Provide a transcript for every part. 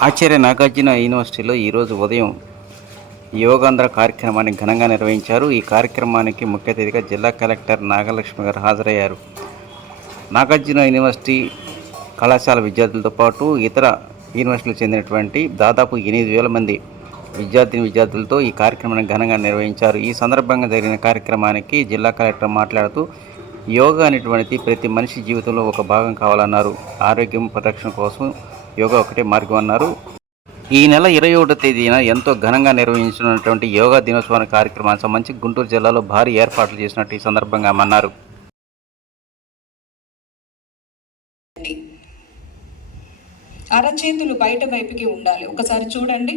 ఆచార్య నాగార్జున యూనివర్సిటీలో ఈరోజు ఉదయం యోగాంధ్ర కార్యక్రమాన్ని ఘనంగా నిర్వహించారు. ఈ కార్యక్రమానికి ముఖ్య అతిథిగా జిల్లా కలెక్టర్ నాగలక్ష్మి గారు హాజరయ్యారు. నాగార్జున యూనివర్సిటీ కళాశాల విద్యార్థులతో పాటు ఇతర యూనివర్సిటీలకు చెందినటువంటి దాదాపు ఎనిమిది వేల మంది విద్యార్థిని విద్యార్థులతో ఈ కార్యక్రమాన్ని ఘనంగా నిర్వహించారు. ఈ సందర్భంగా జరిగిన కార్యక్రమానికి జిల్లా కలెక్టర్ మాట్లాడుతూ యోగా అనేటువంటిది ప్రతి మనిషి జీవితంలో ఒక భాగం కావాలన్నారు. ఆరోగ్యం పరిరక్షణ కోసం యోగా ఒకటే మార్గం అన్నారు. ఈ నెల ఇరవై ఒకటో తేదీన ఎంతో ఘనంగా నిర్వహించినటువంటి యోగా దినోత్సవాన్ని కార్యక్రమానికి సంబంధించి గుంటూరు జిల్లాలో భారీ ఏర్పాట్లు చేసినట్టు ఈ సందర్భంగా అన్నారు. అరచేతులు బయట వైపుకి ఉండాలి. ఒకసారి చూడండి.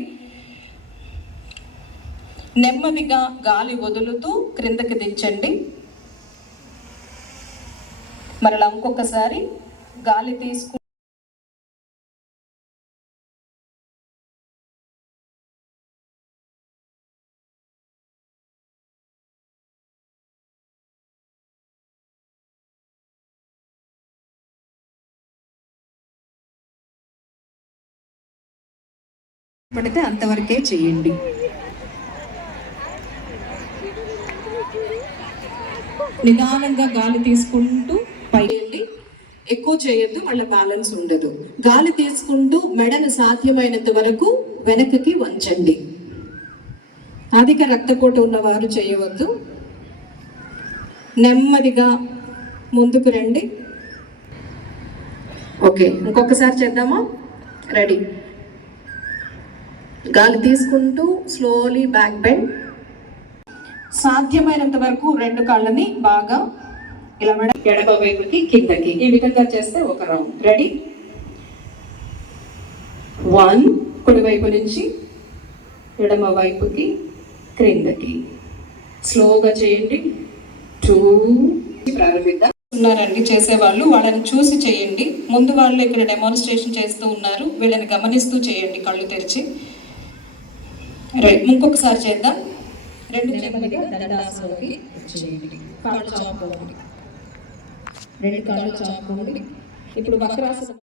నెమ్మదిగా గాలి వదులుతూ క్రిందకి దించండి. మరలా ఇంకొకసారి గాలి తీసుకు పడితే అంతవరకే చేయండి. నిదానంగా గాలి తీసుకుంటూ పైకి ఎక్కువ చేయొద్దు వాళ్ళ బ్యాలెన్స్ ఉండదు. గాలి తీసుకుంటూ మెడను సాధ్యమైనంత వరకు వెనక్కి వంచండి. అధిక రక్తపోటు ఉన్నవారు చేయవద్దు. నెమ్మదిగా ముందుకు రండి. ఓకే ఇంకొకసారి చేద్దామా? రెడీ. గాలి తీసుకుంటూ స్లోలీ బ్యాక్ బెండ్ సాధ్యమైనంత వరకు రెండు కాళ్ళని బాగా ఇలా మెడ ఎడమ వైపుకి కిందకి ఈ విధంగా చేస్తే ఒక రౌండ్ రెడీ వన్ కుడి వైపు నుంచి ఎడమ వైపుకి క్రిందకి. స్లోగా చేయండి. టూ ప్రారంభిద్దాం. ఉన్నారండి చేసేవాళ్ళు. వాళ్ళని చూసి చేయండి. ముందు వాళ్ళు ఇక్కడ డెమాన్స్ట్రేషన్ చేస్తూ ఉన్నారు. వీళ్ళని గమనిస్తూ చేయండి కళ్ళు తెరిచి. రైట్ ఇంకొకసారి చేద్దాం. రెండు దండాసనకి చేయండి కాళ్ళు చాపుకోండి. రెండు కాళ్ళు చాపుకోండి. ఇప్పుడు వక్రాసనం